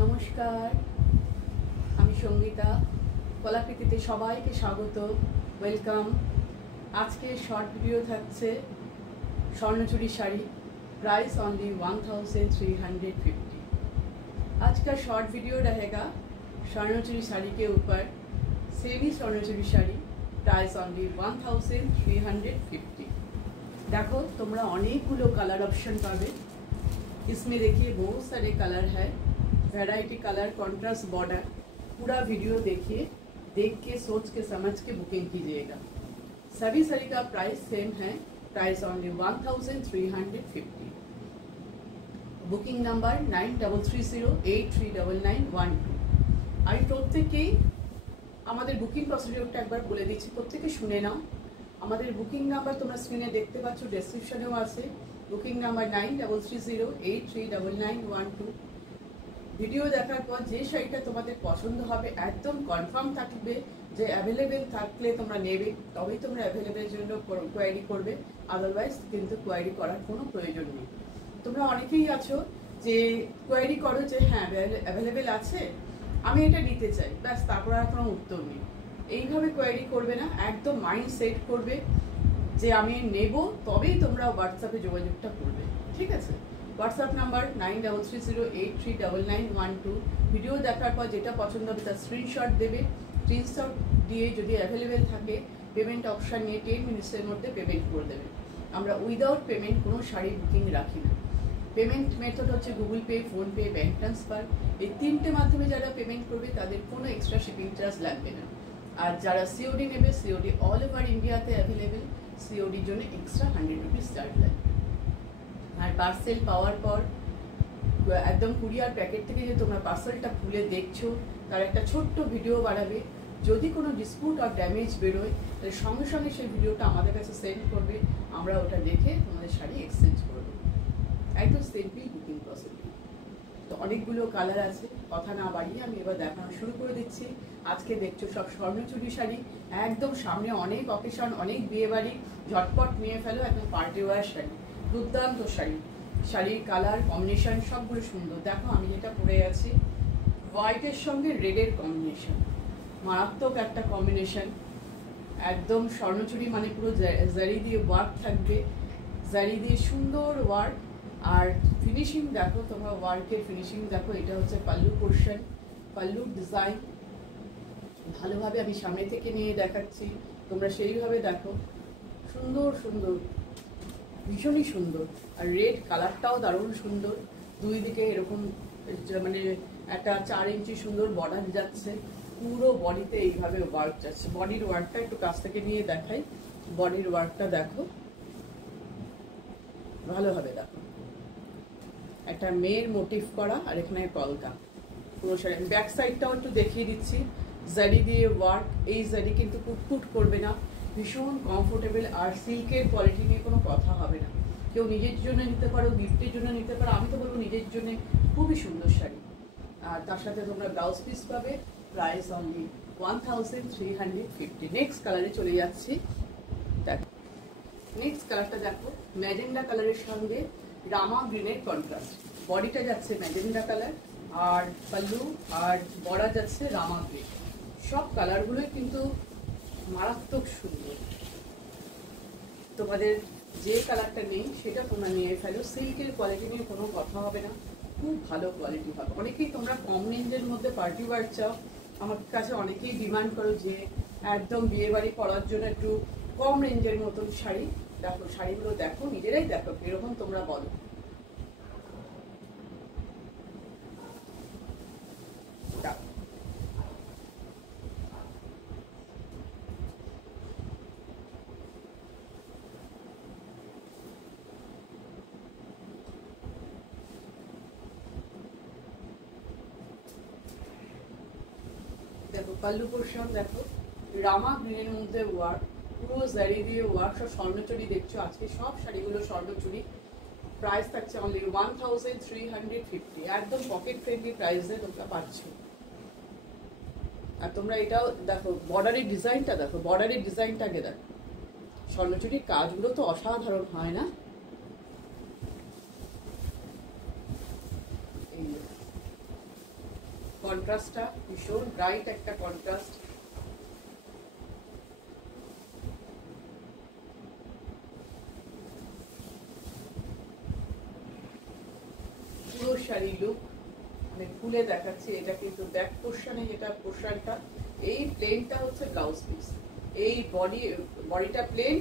নমস্কার, আমি সঙ্গীতা। কলাকৃতিতে সবাইকে স্বাগত, ওয়েলকাম। আজকে শর্ট ভিডিও থাকছে স্বর্ণচুরি শাড়ি, प्राइस ओनली 1350। आज का शॉर्ट वीडियो रहेगा स्वर्णचुरी साड़ी के ऊपर। Semi Swarnachuri sari price only 1350। देखो तुम्हारा अनेकगुलो कलर ऑप्शन पाবে। इसमें देखिए बहुत सारे कलर है, वैरायटी कलर, कॉन्ट्रास्ट बॉर्डर। पूरा वीडियो देखिए, देख के सोच के समझ के बुकिंग कीजिएगा। सभी साड़ी का प्राइस सेम है, प्राइस ओनली 1350। Booking number 9330839912। আমি প্রত্যেকেই আমাদের বুকিং প্রসিডিউরটা একবার বলে দিচ্ছি, প্রত্যেকে শুনে নাও। আমাদের বুকিং নাম্বার তোমরা স্ক্রিনে দেখতে পাচ্ছ, ডেসক্রিপশনেও আছে। Booking number 9330839912। ভিডিও দেখার পর যে শাড়িটা তোমাদের পছন্দ হবে একদম কনফার্ম থাকবে যে অ্যাভেলেবেল থাকলে তোমরা নেবে, তবেই তোমরা অ্যাভেলেবেলের জন্য কোয়ারি করবে, আদারওয়াইজ কিন্তু কোয়ারি করার কোনো প্রয়োজন নেই। তোমরা অনেকেই আছো যে কোয়ারি করো যে হ্যাঁ অ্যাভেলেবেল আছে, আমি এটা নিতে চাই, ব্যাস, তারপর আর কোনো উত্তর নেই। এইভাবে কোয়ারি করবে না, একদম মাইন্ড সেট করবে যে আমি নেব, তবেই তোমরা হোয়াটসঅ্যাপে যোগাযোগটা করবে, ঠিক আছে? WhatsApp number 9330839912। ভিডিও দেখার পর যেটা পছন্দ হবে তার স্ক্রিনশট দেবে। স্ক্রিনশট দিয়ে যদি অ্যাভেলেবেল থাকে পেমেন্ট অপশান নিয়ে 10 মিনিটসের মধ্যে পেমেন্ট করে দেবে। আমরা উইদাউট পেমেন্ট কোনো শাড়ি বুকিং রাখি না। পেমেন্ট মেথড হচ্ছে Google pay, PhonePe, bank transfer. এই তিনটে মাধ্যমে যারা পেমেন্ট করবে তাদের কোনো এক্সট্রা শিপিং চার্জ লাগবে না। আর যারা সিওডি নেবে, সিওডি অল ওভার ইন্ডিয়াতে অ্যাভেলেবেল। সিওডির জন্য এক্সট্রা 100 রুপিস চার্জ লাগবে। আর পার্সেল পাওয়ার পর একদম কুরিয়ার প্যাকেট থেকে যে তোমরা পার্সেলটা খুলে দেখছো তার একটা ছোট্ট ভিডিও বানাবে। যদি কোনো ডিসপিউট আর ড্যামেজ বেরোয় তাহলে সঙ্গে সঙ্গে সেই ভিডিওটা আমাদের কাছে সেন্ড করবে, আমরা ওটা দেখে তোমাদের শাড়ি এক্সচেঞ্জ করবো। একদম সিম্পল বুকিং প্রসিডিউর। তো অনেকগুলো কালার আছে, কথা না বাড়িয়ে আমি এবার দেখানো শুরু করে দিচ্ছি। আজকে দেখছো সব স্বর্ণচুরি শাড়ি, একদম সামনে অনেক অকেশন, অনেক বিয়ে বাড়ি, ঝটপট নিয়ে ফেলো। একদম পার্টি ওয়ার শাড়ি, দুর্দান্ত শাড়ি। শাড়ির কালার কম্বিনেশন সবগুলো সুন্দর। দেখো আমি যেটা পরে আছি, হোয়াইটের সঙ্গে রেডের কম্বিনেশন, মারাত্মক একটা কম্বিনেশন। একদম স্বর্ণচুরি মানে পুরো জারি দিয়ে ওয়ার্ক থাকবে, জারি দিয়ে সুন্দর ওয়ার্ক। আর ফিনিশিং দেখো, তোমরা ওয়ার্কের ফিনিশিং দেখো। এটা হচ্ছে পাল্লু পোর্শন, পাল্লুর ডিজাইন। ভালোভাবে আমি সামনে থেকে নিয়ে দেখাচ্ছি, তোমরা সেইভাবে দেখো। সুন্দর সুন্দর, ভীষণই সুন্দর। আর রেড কালারটাও দারুণ সুন্দর। দুই দিকে এরকম মানে একটা 4 ইঞ্চি সুন্দর বর্ডার যাচ্ছে, পুরো বডিতে এইভাবে ওয়ার্ক যাচ্ছে। বডির ওয়ার্কটা একটু কাছ থেকে নিয়ে দেখাই। বডির ওয়ার্কটা দেখো, ভালোভাবে দেখো। একটা মেয়ের মোটিভ করা, আর এখানে কলকা পুরো শাড়ি। ব্যাক সাইডটাও একটু দেখিয়ে দিচ্ছি। জারি দিয়ে ওয়ার্ক, এই জারি কিন্তু কুটকুট করবে না, ভীষণ কমফোর্টেবল। আর সিল্কের কোয়ালিটি নিয়ে কোনো কথা হবে না। কেউ নিজের জন্য নিতে পারো, গিফটের জন্য নিতে পারো, আমি তো বলবো নিজের জন্য খুবই সুন্দর শাড়ি। আর তার সাথে তোমরা ব্লাউজ পিস পাবে, প্রাইস অনলি 1350। নেক্সট কালারে চলে যাচ্ছি। দেখো নেক্সট কালারটা দেখো, ম্যাজেন্ডা কালারের সঙ্গে রামা গ্রিনের কন্ট্রাস্ট। বডিটা যাচ্ছে ম্যাজেন্ডা কালার, আর পাল্লু আর বড়া যাচ্ছে রামা গ্রিন। সব কালারগুলোই কিন্তু মারাত্মক সুন্দর। তোমাদের যে কালারটা নেই সেটা তোমরা নিয়ে ফেলো। সিল্কের কোয়ালিটি নিয়ে কোনো কথা হবে না, খুব ভালো কোয়ালিটি হবে। অনেকেই তোমরা কম রেঞ্জের মধ্যে পার্টি ওয়ার চাও, আমার কাছে অনেকেই ডিমান্ড করো যে একদম বিয়ে বাড়ি পরার জন্য একটু কম রেঞ্জের মতন শাড়ি। দেখো শাড়িগুলো দেখো, নিজেরাই দেখো এরকম তোমরা বলো। দেখো পাল্লু পোর্শন দেখো, রামা গ্রিনের মধ্যে ওয়ার্ক, পুরো জারি দিয়ে ওয়ার্ক। সব স্বর্ণচুরি দেখছো, আজকে সব শাড়িগুলো স্বর্ণচুরি। প্রাইস থাকছে অনলি 1350। একদম পকেট ফ্রেন্ডলি প্রাইসে তোমরা পাচ্ছ। আর তোমরা এটাও দেখো, বর্ডারের ডিজাইনটা দেখো, বর্ডারের ডিজাইনটাকে দেখো। স্বর্ণচুরির কাজগুলো তো অসাধারণ হয় না? কন্ট্রাস্টটা ভীষণ ব্রাইট একটা কন্ট্রাস্ট। পুরো শাড়ি লুক মানে খুলে দেখাচ্ছি, এটা কিন্তু ব্যাক পোর্শনে যেটা পোর্শনটা, এই প্লেনটা হচ্ছে ব্লাউজ পিস। এই বডিটা প্লেন,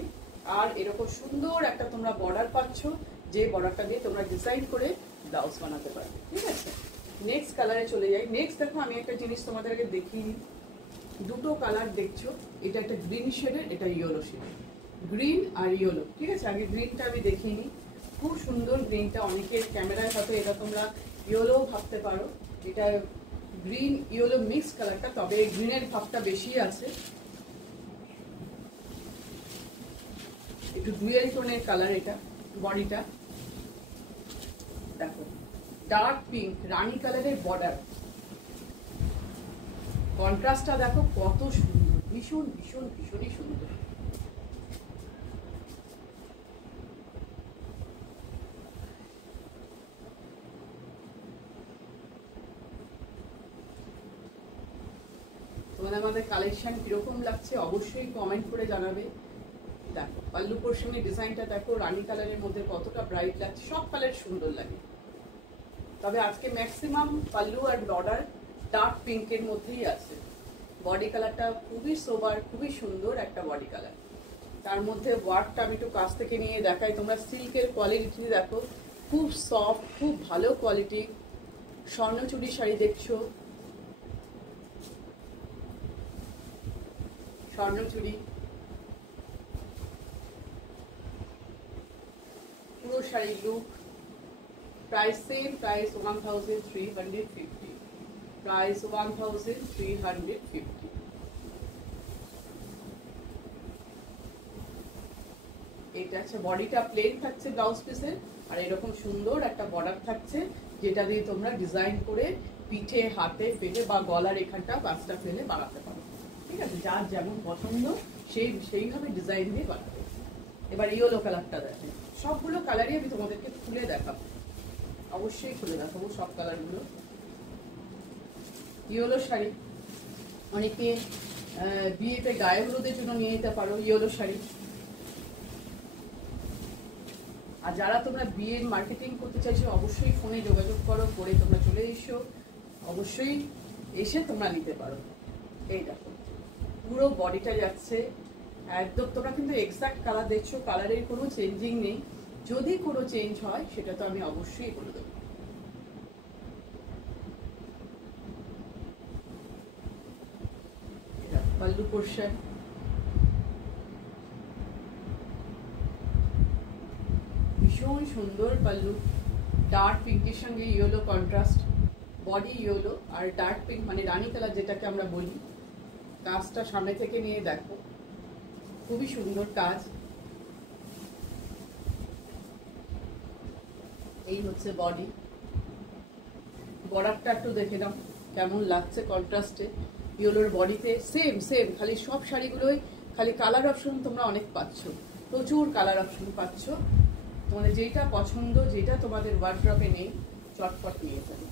আর এরকম সুন্দর একটা তোমরা বর্ডার পাচ্ছ, যে বর্ডারটা দিয়ে তোমরা ডিজাইন করে ব্লাউজ বানাতে পারবে। ঠিক আছে, নেক্সট কালারে চলে যাই। নেক্সট দেখো, আমি একটা জিনিস তোমাদেরকে দেখিয়ে নিই। দুটো কালার দেখছো, এটা একটা গ্রিন শেডের, এটা ইয়েলো শেড, গ্রিন আর ইয়েলো। ঠিক আছে, আগে গ্রিনটা আমি দেখিয়ে নিই। খুব সুন্দর গ্রিনটা, অনেকের ক্যামেরায় হয়তো এটা তোমরা ইয়েলো ভাবতে পারো, এটা গ্রিন ইয়েলো মিক্স কালারটা, তবে গ্রিনের ভাবটা বেশি আছে, একটু ডুয়েল টোনের কালার। এটা বডিটা দেখো, ডার্ক পিঙ্ক রানী কালারের বর্ডার, কন্ট্রাস্টটা দেখো কত সুন্দর, ভীষণ ভীষণ ভীষণই সুন্দর। তোমাদের আমাদের কালেকশন কিরকম লাগছে অবশ্যই কমেন্ট করে জানাবে। দেখো পাল্লু পোর্শনের ডিজাইনটা দেখো, রানী কালারের মধ্যে কতটা ব্রাইট লাগছে, সব কালার সুন্দর লাগে, তবে আজকে ম্যাক্সিমাম পাল্লু আর বর্ডার ডার্ক পিঙ্কের মধ্যেই আছে। বডি কালারটা খুবই সোবার, খুবই সুন্দর একটা বডি কালার। তার মধ্যে ওয়ার্কটা আমি একটু কাছ থেকে নিয়ে দেখাই, তোমরা সিল্কের কোয়ালিটি দেখো, খুব সফট, খুব ভালো কোয়ালিটি। স্বর্ণচুরি শাড়ি দেখছো, স্বর্ণচুরি, পুরো sari look. Price same, price 1350, price 1350। এটা আছে, বডিটা প্লেন থাকছে ব্লাউজ পিসের, আর এরকম সুন্দর একটা বর্ডার থাকছে, যেটা দিয়ে তোমরা ডিজাইন করে পিঠে, হাতে ফেলে বা গলার এখানটা বাঁচটা ফেলে বানাতে পারো। ঠিক আছে, যার যেমন পছন্দ সেইভাবে ডিজাইন দিয়ে বানাবে। এবার ইয়েলো কালারটা দেখে, সবগুলো কালারই আমি তোমাদেরকে খুলে দেখাবো, অবশ্যই খুলে দেখাবো সব কালারগুলো। ইয়েলো শাড়ি, অনেকে বিয়েতে গায়ে হলুদের জন্য নিয়ে নিতে পারো ইয়েলো শাড়ি। আর যারা তোমরা বিয়ের মার্কেটিং করতে চাইছো অবশ্যই ফোনে যোগাযোগ করো, করে তোমরা চলে এসো, অবশ্যই এসে তোমরা নিতে পারো। এই দেখো পুরো বডিটা যাচ্ছে একদম, তোমরা কিন্তু এক্সাক্ট কালার দেখছো, কালারের কোনো চেঞ্জিং নেই, যদি কোনো চেঞ্জ হয় সেটা তো আমি অবশ্যই বলে দেবো। পাল্লু পোর্শন, ভীষণ সুন্দর পাল্লু, ডার্ক পিঙ্কের সঙ্গে ইয়েলো কন্ট্রাস্ট, বডি ইয়েলো আর ডার্ক পিঙ্ক মানে রানী কালার যেটাকে আমরা বলি। কাজটা সামনে থেকে নিয়ে দেখো, খুবই সুন্দর কাজ। এই হচ্ছে বডি, বর্ডারটা একটু দেখে নাও কেমন লাগছে কন্ট্রাস্টে ইয়েলোর বডিতে। সেম সেম, খালি সব শাড়িগুলোই খালি কালার অপশন তোমরা অনেক পাচ্ছ, প্রচুর কালার অপশন পাচ্ছ। তোমাদের যেটা পছন্দ, যেটা তোমাদের ওয়ার্ড্রপে নেই, চটপট নিয়ে যাবে।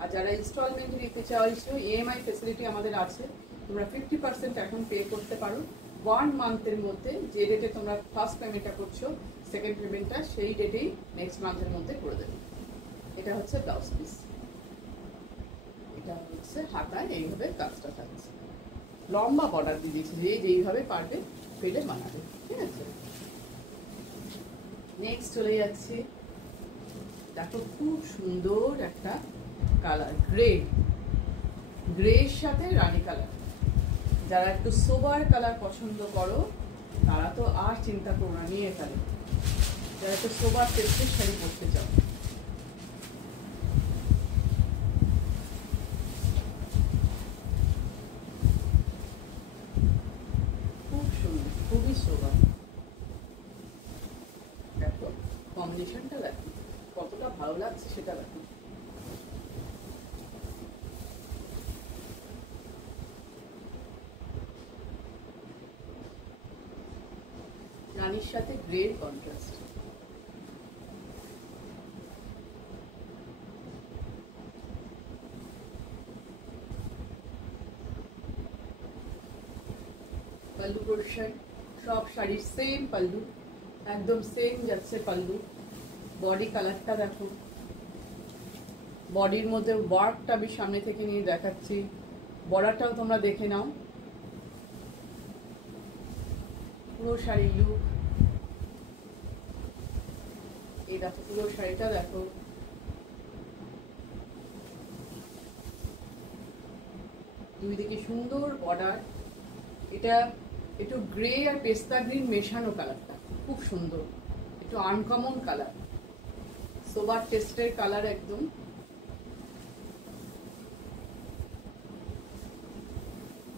আর যারা ইনস্টলমেন্টে নিতে চাইছো, ইএমআই ফেসিলিটি আমাদের আছে, তোমরা 50% এখন পে করতে পারো 1 মান্থের মধ্যে। যে ডেটে তোমরা ফার্স্ট পেমেন্টটা করছো, সেকেন্ড পেমেন্টটা সেই ডেটেই নেক্সট মান্থের মধ্যে করে দেবে। এটা হচ্ছে ব্লাউজ পিস, এটা হচ্ছে হাতায় এইভাবে কাজটা থাকছে, লম্বা বর্ডার দিয়ে দিয়েছি, যে যেইভাবে পারবে ফেলে বানাবে। ঠিক আছে, নেক্সট চলে যাচ্ছে। দেখো খুব সুন্দর একটা কালার, গ্রের সাথে রানী কালার। যারা একটু সোবার কালার পছন্দ করো তারা তো আর চিন্তা করো না, নিয়ে ফেলে। যারা একটু সোবার টেস্টের শাড়ি পরতে চাও, খুব সুন্দর, খুবই সোবার। দেখো কম্বিনেশনটা দেখো কতটা ভালো লাগছে, সেটা দেখো। রানীর সাথে গ্রের কন্ট্রাস্ট, পাল্লু পোর্শন, সব শাড়ির সেম পাল্লু, একদম সেম যাচ্ছে পাল্লু। বডি কালারটা দেখো, বডির মধ্যে ওয়ার্কটা আমি সামনে থেকে নিয়ে দেখাচ্ছি, বর্ডারটাও তোমরা দেখে নাও। পুরো শাড়ির লুক এই দেখো, পুরো শাড়িটা দেখো, দুই দিকে সুন্দর বর্ডার। এটা একটু গ্রে আর পেস্তা গ্রিন মেশানো কালারটা খুব সুন্দর, একটু আনকমন কালার, সোবার টেস্টের কালার একদম।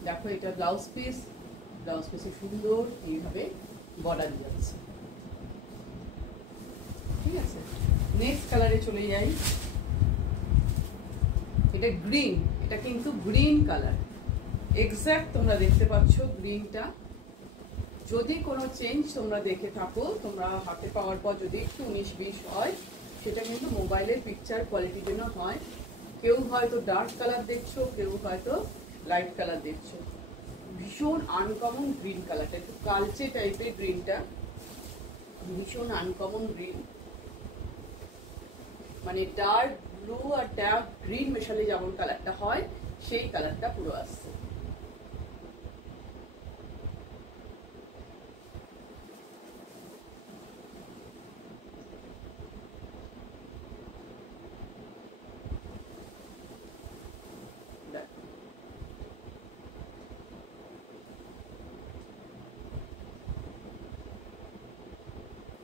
দেখো এটা ব্লাউজ পিস, ব্লাউজ পিসে সুন্দর এইভাবে বর্ডার যাচ্ছে। ঠিক আছে, নেক্সট কালারে চলে যাই। এটা গ্রিন, এটা কিন্তু গ্রিন কালার, এক্স্যাক্ট তোমরা দেখতে পাচ্ছ গ্রিনটা। যদি কোনো চেঞ্জ তোমরা দেখে থাকো, তোমরা হাতে পাওয়ার পর যদি একটু 19-20 হয়, সেটা কিন্তু মোবাইলের পিকচার কোয়ালিটির জন্য হয়। কেউ হয়তো ডার্ক কালার দেখছো, কেউ হয়তো লাইট কালার দেখছো। ভীষণ আনকমন গ্রিন কালারটা, একটু কালচে টাইপের গ্রিনটা, ভীষণ আনকমন গ্রিন, মানে ডার্ক ব্লু আর ডার্ক গ্রিন মেশালে যেমন কালারটা হয় সেই কালারটা পুরো আসছে।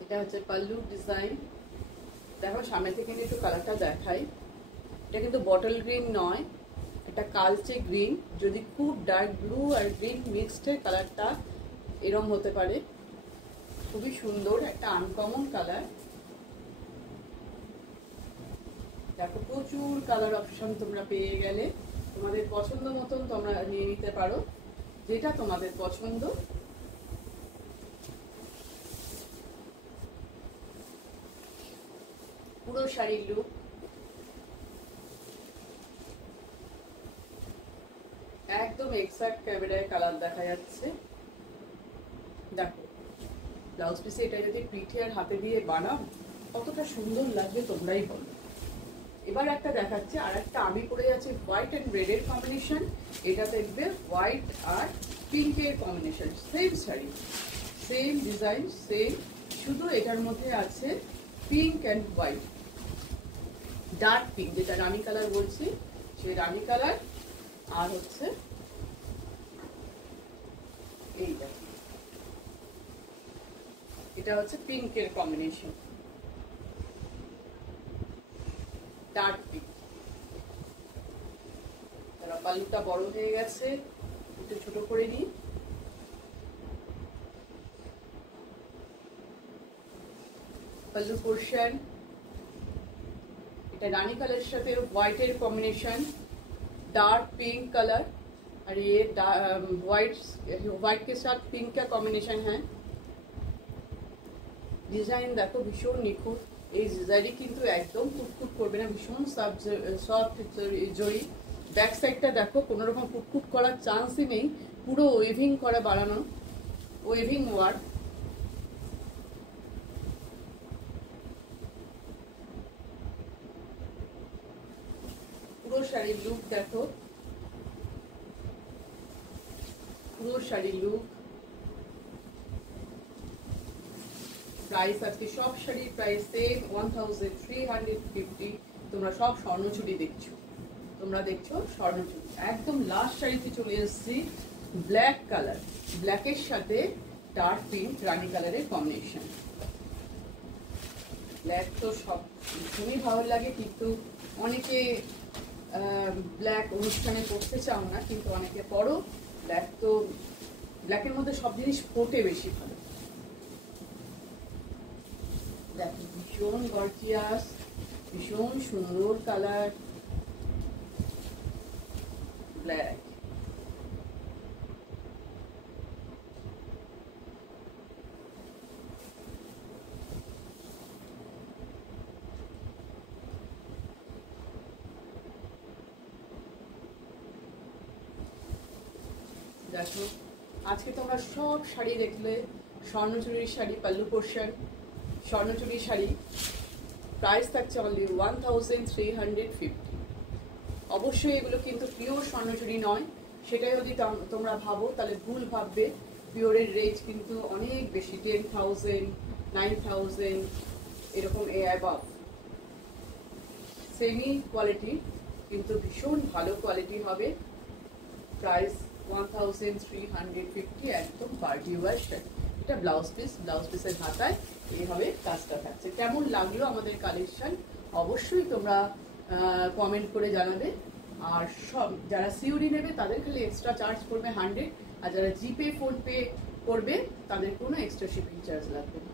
এটা হচ্ছে পাল্লু ডিজাইন। দেখো সামনে থেকে একটু কালারটা দেখাই। এটা কিন্তু বটল গ্রিন নয়, এটা কালচে গ্রিন। যদি খুব ডার্ক ব্লু আর গ্রিন মিক্সড কালারটা এরম হতে পারে। খুবই সুন্দর একটা আনকমন কালার। দেখো প্রচুর কালার অপশন তোমরা পেয়ে গেলে, তোমাদের পছন্দ মতন তোমরা নিয়ে নিতে পারো, যেটা তোমাদের পছন্দ। পুরো শাড়ির লুক একদম এক্সাক্ট ক্যামেরায় কালার দেখা যাচ্ছে। দেখো ব্লাউজ পিসে এটা যদি পিঠে আর হাতে দিয়ে বানাও কতটা সুন্দর লাগবে তোমরাই বলো। এবার একটা দেখাচ্ছে, আর একটা আমি পরে যাচ্ছি হোয়াইট অ্যান্ড রেডের কম্বিনেশন। এটা দেখবে হোয়াইট আর পিঙ্কের combination, same sari, same design, same, শুধু এটার মধ্যে আছে pink and white, dark pink যেটা রানী কালার বলছি, সেই রানী কালার। আর হচ্ছে এইটা, এটা হচ্ছে পিঙ্কের কম্বিনেশন, ডার্ক পিঙ্ক। তারা পাল্লুটা বড় হয়ে গেছে, একটু ছোট করে নিই। পাল্লু পোর্শন, এটা রানী কালারের সাথে হোয়াইটের কম্বিনেশন, डार्क पिंक कलर, और ये व्हाइट के साथ पिंक का कॉम्बिनेशन है। डिजाइन देखो भीषण निखुत, এই ডিজাইনই কিন্তু একদম কুটকুট করবে না, ভীষণ সফট জরি। ব্যাক সাইডটা দেখো কোনো রকম কুটকুট করার চান্সই নেই, পুরো ওয়েভিং করা বাড়ানো, ওয়েভিং ওয়ার্ক। পুরো শাড়ির লুক দেখো, পুরো শাড়ির লুক। প্রাইস আজকে সব শাড়ির প্রাইস সেম 1350। তোমরা সব স্বর্ণচুড়ি দেখছো, তোমরা দেখছো স্বর্ণচুড়ি। একদম লাস্ট শাড়িতে চলে এসেছি, ব্ল্যাক কালার, ব্ল্যাকের সাথে ডার্ক পিঙ্ক রানী কালারের কম্বিনেশন। ব্ল্যাক তো সব ভীষণই ভালো লাগে, কিন্তু অনেকে ব্ল্যাক অনুষ্ঠানে পরতে চাও না, কিন্তু অনেকে পরো। ব্ল্যাক তো, ব্ল্যাকের মধ্যে সব জিনিস ফোটে বেশি ভালো। দেখো ভীষণ গর্জিয়াস, ভীষণ সুন্দর কালার, ব্ল্যাক। দেখো আজকে তোমরা সব শাড়ি দেখলে, স্বর্ণচুরির শাড়ি, পাল্লু পোর্শন, স্বর্ণচুরির শাড়ি, প্রাইস থাকছে অনলি 1350। অবশ্যই এগুলো কিন্তু পিওর স্বর্ণচুরি নয়, সেটাই যদি তোমরা ভাবো তাহলে ভুল ভাববে। পিওরের রেট কিন্তু অনেক বেশি, 10,000, 9,000 এরকম অ্যাবাভ। সেমি কোয়ালিটি কিন্তু ভীষণ ভালো কোয়ালিটি হবে। প্রাইস 1350, একদম পার্টি ওয়ার শাড়ি। এটা ব্লাউজ পিসের হাতায় এইভাবে কাজটা থাকছে। কেমন লাগলো আমাদের কালেকশন অবশ্যই তোমরা কমেন্ট করে জানাবে। আর সব যারা সিওডি নেবে তাদের খালি এক্সট্রা চার্জ করবে 100, আর যারা জিপে ফোনপে করবে তাদের কোনো এক্সট্রা শিপিং চার্জ লাগবে না।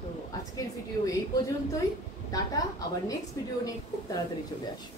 তো আজকের ভিডিও এই পর্যন্তই। টাটা, আবার নেক্সট ভিডিও নিয়ে খুব তাড়াতাড়ি চলে আসবে।